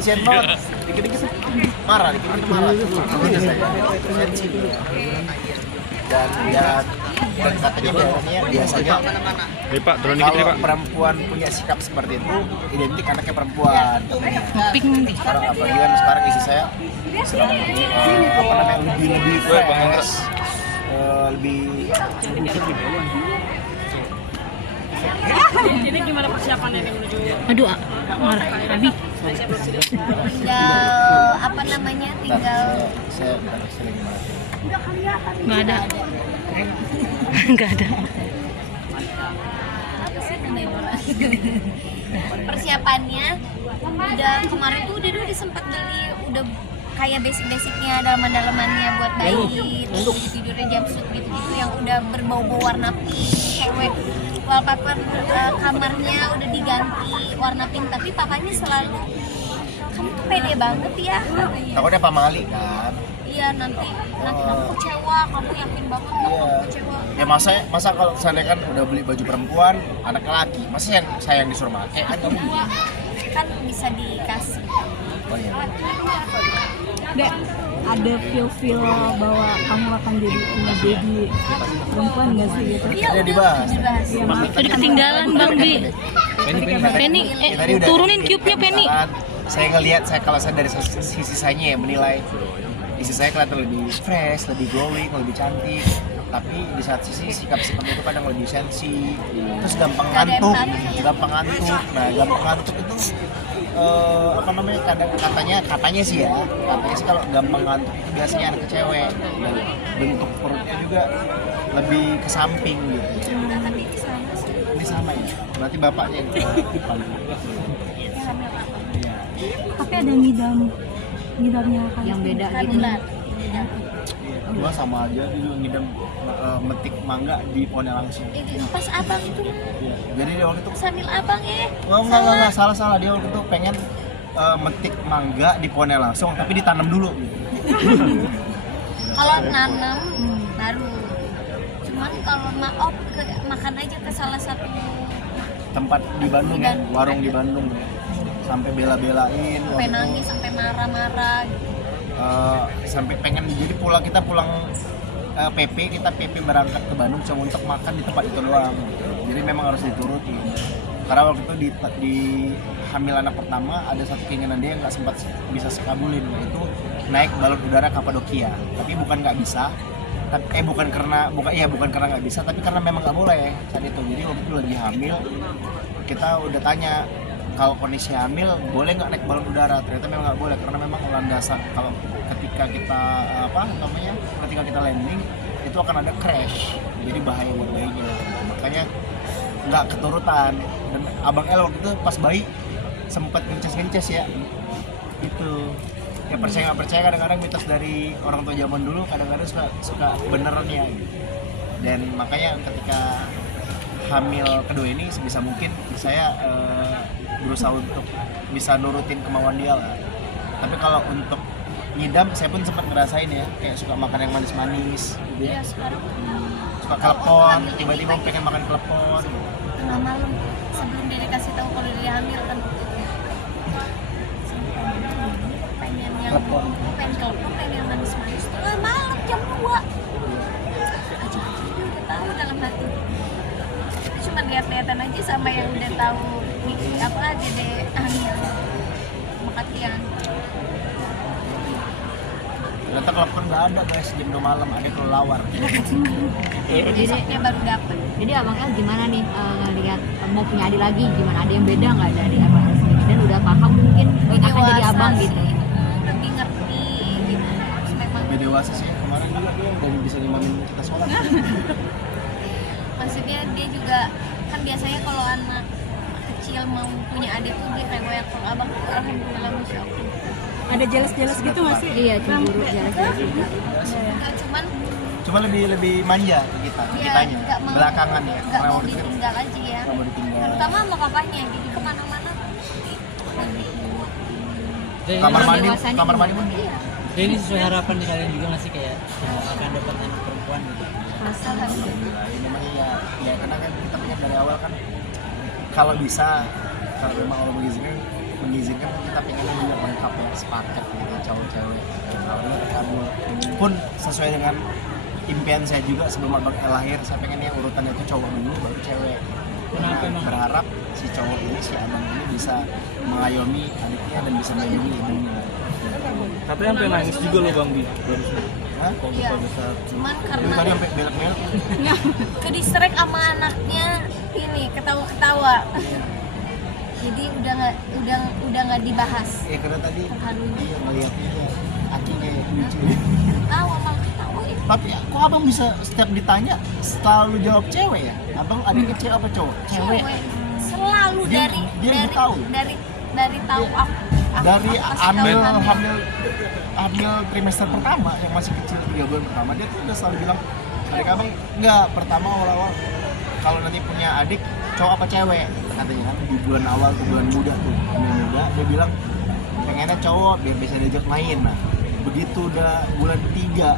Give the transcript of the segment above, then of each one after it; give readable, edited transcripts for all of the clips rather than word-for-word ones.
sensian banget. Dikit-dikit marah, dikit-dikit marah. Itu saya. Sensi. Dan ya dan katanya biasanya Pak, turun dikit kalau Pak. perempuan punya sikap seperti itu identik anaknya perempuan. Pink nanti. Sekarang apalagi kan sekarang istri saya sedang apa namanya lebih fresh, lebih Jadi gimana persiapannya nih menuju? Aduh, marah. Abi. Tinggal apa namanya? Tinggal saya sering banget. Nggak ada. Nggak ada. apa sih namanya? Persiapannya udah kemarin tuh udah sempat beli udah kayak basic-basicnya dalaman-dalamannya buat bayi, terus tidurnya jumpsuit gitu-gitu yang udah berbau-bau warna pink, cewek wallpaper kamarnya udah diganti warna pink, tapi papanya selalu kamu tuh pede banget ya. Takutnya pamali kan. Iya nanti kamu kecewa, kamu yakin banget kamu kecewa. Ya masa kalau misalnya kan udah beli baju perempuan, anak laki, masa yang saya yang disuruh pakai kan kamu Kan bisa dikasih. oh iya. Dek, ada feel bahwa kamu akan jadi punya baby perempuan nggak sih gitu? Iya Udah dibahas. Udah ketinggalan Bang Bi. Penny, turunin cube-nya Penny. Saya ngelihat kalau saya dari sisi saya ya menilai isi saya kelihatan lebih fresh, lebih glowing, lebih cantik. Tapi di saat sisi sikap-sikap itu kadang lebih sensi, terus gampang ngantuk. Nah, gampang ngantuk itu apa namanya? Kadang katanya sih kalau gampang ngantuk itu biasanya anak cewek. Dan bentuk perutnya juga lebih ke samping gitu. Tapi ini sama sih. Ini sama ya. Berarti bapaknya yang Tapi ada ngidamnya kan Yang beda Kan gitu. bulat. gua sama aja dulu ngidam metik mangga di pohonnya langsung. Ini pas abang itu Iya. Jadi dia waktu itu sambil abang ya. enggak salah dia waktu itu pengen metik mangga di pohonnya langsung tapi ditanam dulu gitu. Kalau nanam baru. Cuman kalau makan aja ke salah satu Tempat di Bandung ya, warung di Bandung sampai bela-belain sampai nangis sampai marah-marah gitu. Sampai pengen jadi kita pulang PP berangkat ke Bandung cuma untuk makan di tempat itu doang. Jadi memang harus dituruti. Karena waktu itu di hamil anak pertama ada satu keinginan dia yang nggak sempat bisa sekabulin, yaitu naik balon udara Kapadokia. Tapi bukan nggak bisa, bukan karena nggak bisa, tapi karena memang nggak boleh saat itu. Jadi waktu itu lagi hamil, kita udah tanya kalau kondisi hamil boleh nggak naik balon udara. Ternyata memang nggak boleh karena memang landasan kalau ketika kita ketika kita landing itu akan ada crash, jadi bahaya buat bayinya. Makanya nggak keturutan. Dan abang El waktu itu pas bayi sempat ngeces ya itu ya percaya nggak percaya kadang-kadang mitos dari orang tua zaman dulu kadang-kadang suka beneran ya gitu. Dan makanya ketika hamil kedua ini sebisa mungkin saya berusaha untuk bisa nurutin kemauan dia lah. Tapi kalau untuk ngidam saya pun sempat ngerasain ya kayak suka makan yang manis-manis gitu ya. Iya sekarang Suka kelepon, tiba-tiba pengen makan kelepon gitu. tengah malam sebelum dia dikasih tahu kalau dia hamil kan pengen yang Telepon. pengen manis-manis tengah malam jam 2 aja udah tahu dalam hati itu cuma lihat-lihatan aja sama yang udah tahu dede hamil makan siang. Ternyata telepon nggak ada guys jam 2 malam, ada kelelawar. Besoknya baru dapet. Jadi Abang El gimana nih ngelihat mau punya adik lagi, gimana ada yang beda nggak dari Abang El sendiri dan udah paham mungkin akan jadi abang sih, gitu. lebih ngerti gitu. Terus memang Lebih dewasa sih kemarin juga dia udah bisa ngimamin kita sholat. maksudnya dia juga kan biasanya kalau anak kecil mau punya adik tuh dia kayak goyak kalau abang tuh alhamdulillah masya Allah. ada jelas-jelas gitu nggak sih? Iya, cemburu jelas-jelas. Enggak Cuma lebih manja ke kita, kitanya. Belakangan ya. Nggak Karena mau waktu itu ditinggal aja ya. nggak mau ditinggal. Terutama sama papanya, jadi kemana-mana. Kamar mandi Dewasanya pun Iya. Jadi ini sesuai harapan di kalian juga nggak sih kayak akan dapat anak perempuan gitu? alhamdulillah. Ini namanya ya karena kan kita punya dari awal kan kalau bisa kalau memang Allah mengizinkan kita pengen punya perempuan sepakat gitu cowok cewek. Kalau kamu pun sesuai dengan impian saya juga sebelum abang lahir, saya pengennya urutannya itu cowok dulu baru cewek. Kenapa emang? Berharap si cowok ini, si abang ini bisa mengayomi adiknya dan bisa melindungi ibunya. Tapi sampai nangis juga lo Bang Bi. Hah? Iya. Cuman Lu karena tadi sampai belak-belak. ke distract sama anaknya ini ketawa-ketawa. Jadi udah nggak dibahas. Ya karena tadi Terharu. dia ngeliatnya akinya lucu. Tawa malah ketawa. Tapi kok abang bisa setiap ditanya selalu jawab cewek ya? Abang adiknya cewek apa cowok? Cewek. Selalu Dia- dari dia dari lebih tahu. dari tahu aku Dari kasih tahu hamil trimester pertama yang masih kecil 3 bulan pertama, dia tuh udah selalu bilang, adik abang enggak, pertama awal-awal kalau nanti punya adik cowok apa cewek katanya kan, di bulan awal ke bulan muda tuh, hamil muda, dia bilang pengennya cowok biar bisa diajak main. Nah begitu udah bulan 3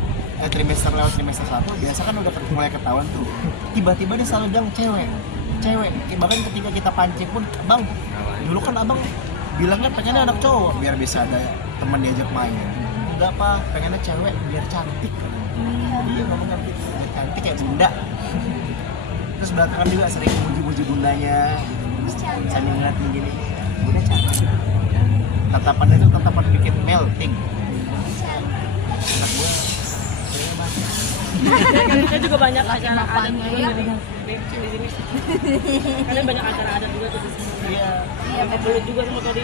trimester lewat trimester 1 biasa kan udah mulai ketahuan tuh, tiba-tiba dia selalu bilang cewek. Bahkan ketika kita pancing pun, bang dulu kan abang bilangnya pengennya anak cowok biar bisa ada teman diajak main. Enggak apa, pengennya cewek biar cantik. Iya ngomong kan gitu, biar cantik kayak bunda. Terus belakangan juga sering muji-muji bundanya gitu. Saya ngeliatin gini, bunda cantik. Tatapannya itu tatapan bikin melting. Anak gua kayaknya banyak. Kita juga banyak acara adat bapaknya juga ya. di sini. Kalian banyak acara adat juga tuh di sini. Iya. Sampai belut juga semua tadi.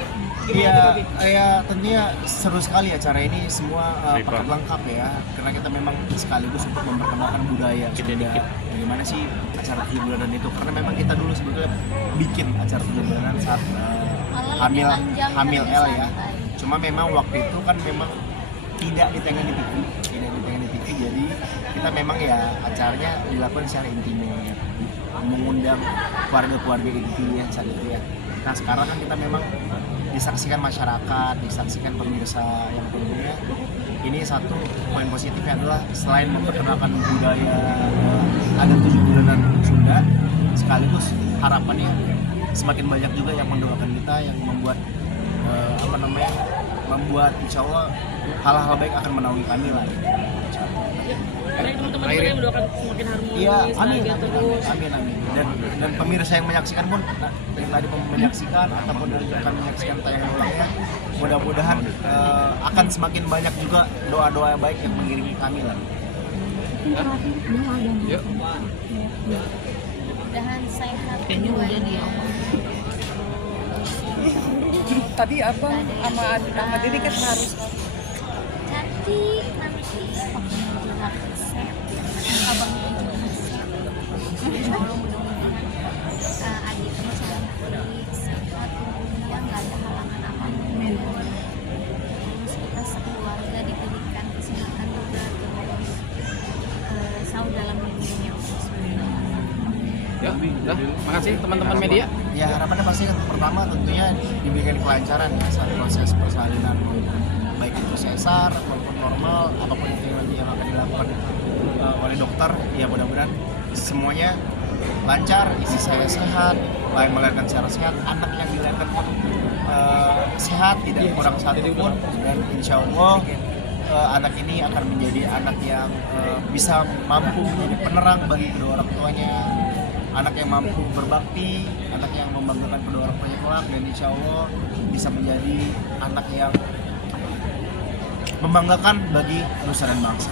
Iya, ya tentunya seru sekali acara ini, semua paket lengkap ya, karena kita memang sekaligus untuk memperkenalkan budaya Sunda. Bagaimana sih acara 7 bulanan itu? Karena memang kita dulu sebetulnya bikin acara 7 bulanan saat hamil L ya. Cuma memang waktu itu kan memang tidak ditayangkan di TV, jadi kita memang ya acaranya dilakukan secara intimate, mengundang keluarga-keluarga inti ya saat itu ya. Nah sekarang kan kita memang disaksikan masyarakat, disaksikan pemirsa yang tentunya ini satu poin positifnya adalah selain memperkenalkan budaya ada 7 bulanan Sunda, sekaligus harapannya semakin banyak juga yang mendoakan kita, yang membuat membuat insya Allah hal-hal baik akan menaungi kami lah. Karena teman-teman juga yang mendoakan semakin harmonis, Iya, amin, bahagia terus. amin. Dan pemirsa yang menyaksikan pun, dari tadi menyaksikan ataupun dari akan menyaksikan tayangan ulangnya, mudah-mudahan akan semakin banyak juga doa-doa baik yang mengiringi kami lah. Yuk. Mudahan sehat Kayaknya hujan ya. Tadi abang sama diri kan harus cantik nanti sehat abang juga sehat. Insya Allah mudah-mudahan adiknya cantik sehat kemudian nggak ada halangan apapun. Terus kita sekeluarga diberikan kesehatan juga terus selalu dalam lindungannya Allah Subhanahu. Yuk, dah. Makasih teman-teman media. Ya harapannya pasti kan pertama tentunya diberikan kelancaran ya saat proses persalinan, baik itu sesar maupun normal, apapun itu yang akan dilakukan oleh dokter. Ya mudah-mudahan semuanya lancar, istri saya sehat, baik melahirkan secara sehat, anak yang dilahirkan pun sehat, tidak kurang satu pun, dan insya Allah anak ini akan menjadi anak yang bisa mampu menjadi penerang bagi kedua orang tuanya, anak yang mampu berbakti, anak yang membanggakan kedua orang tuanya kelak, dan insya Allah bisa menjadi anak yang membanggakan bagi nusa dan bangsa.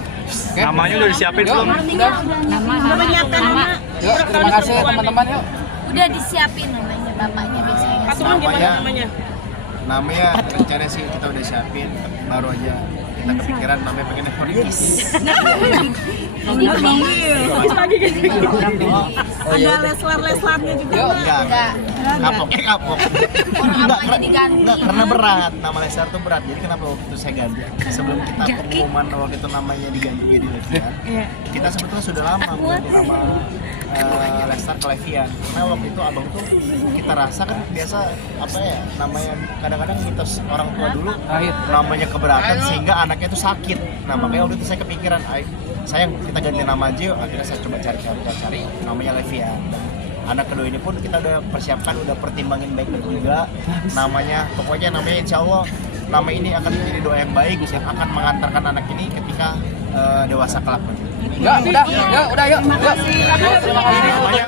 Namanya udah disiapin belum? Nama. Yuk, terima kasih teman-teman yuk. Udah disiapin namanya bapaknya biasanya. Patungan gimana namanya? Namanya rencana sih kita udah siapin, baru aja kita kepikiran namanya pengen Fonikis. Ada leslar-leslarnya juga. Enggak. Kapok. Orang apanya diganti. Enggak, karena berat. Nama Leslar tuh berat. Jadi kenapa waktu itu saya ganti? Sebelum kita pengumuman waktu itu namanya diganti jadi Leslar. Kita sebetulnya sudah lama mengganti nama Leslar ke Levian. Karena waktu itu abang tuh kita rasa kan biasa apa ya, namanya kadang-kadang mitos orang tua dulu namanya keberatan sehingga anaknya tuh sakit. Nah makanya waktu itu saya kepikiran, sayang kita ganti nama aja yuk. Akhirnya saya coba cari namanya Levian. Anak kedua ini pun kita udah persiapkan, udah pertimbangin baik-baik juga namanya. Pokoknya namanya insya Allah nama ini akan menjadi doa yang baik yang akan mengantarkan anak ini ketika dewasa kelak. Udah, yuk. Terima kasih.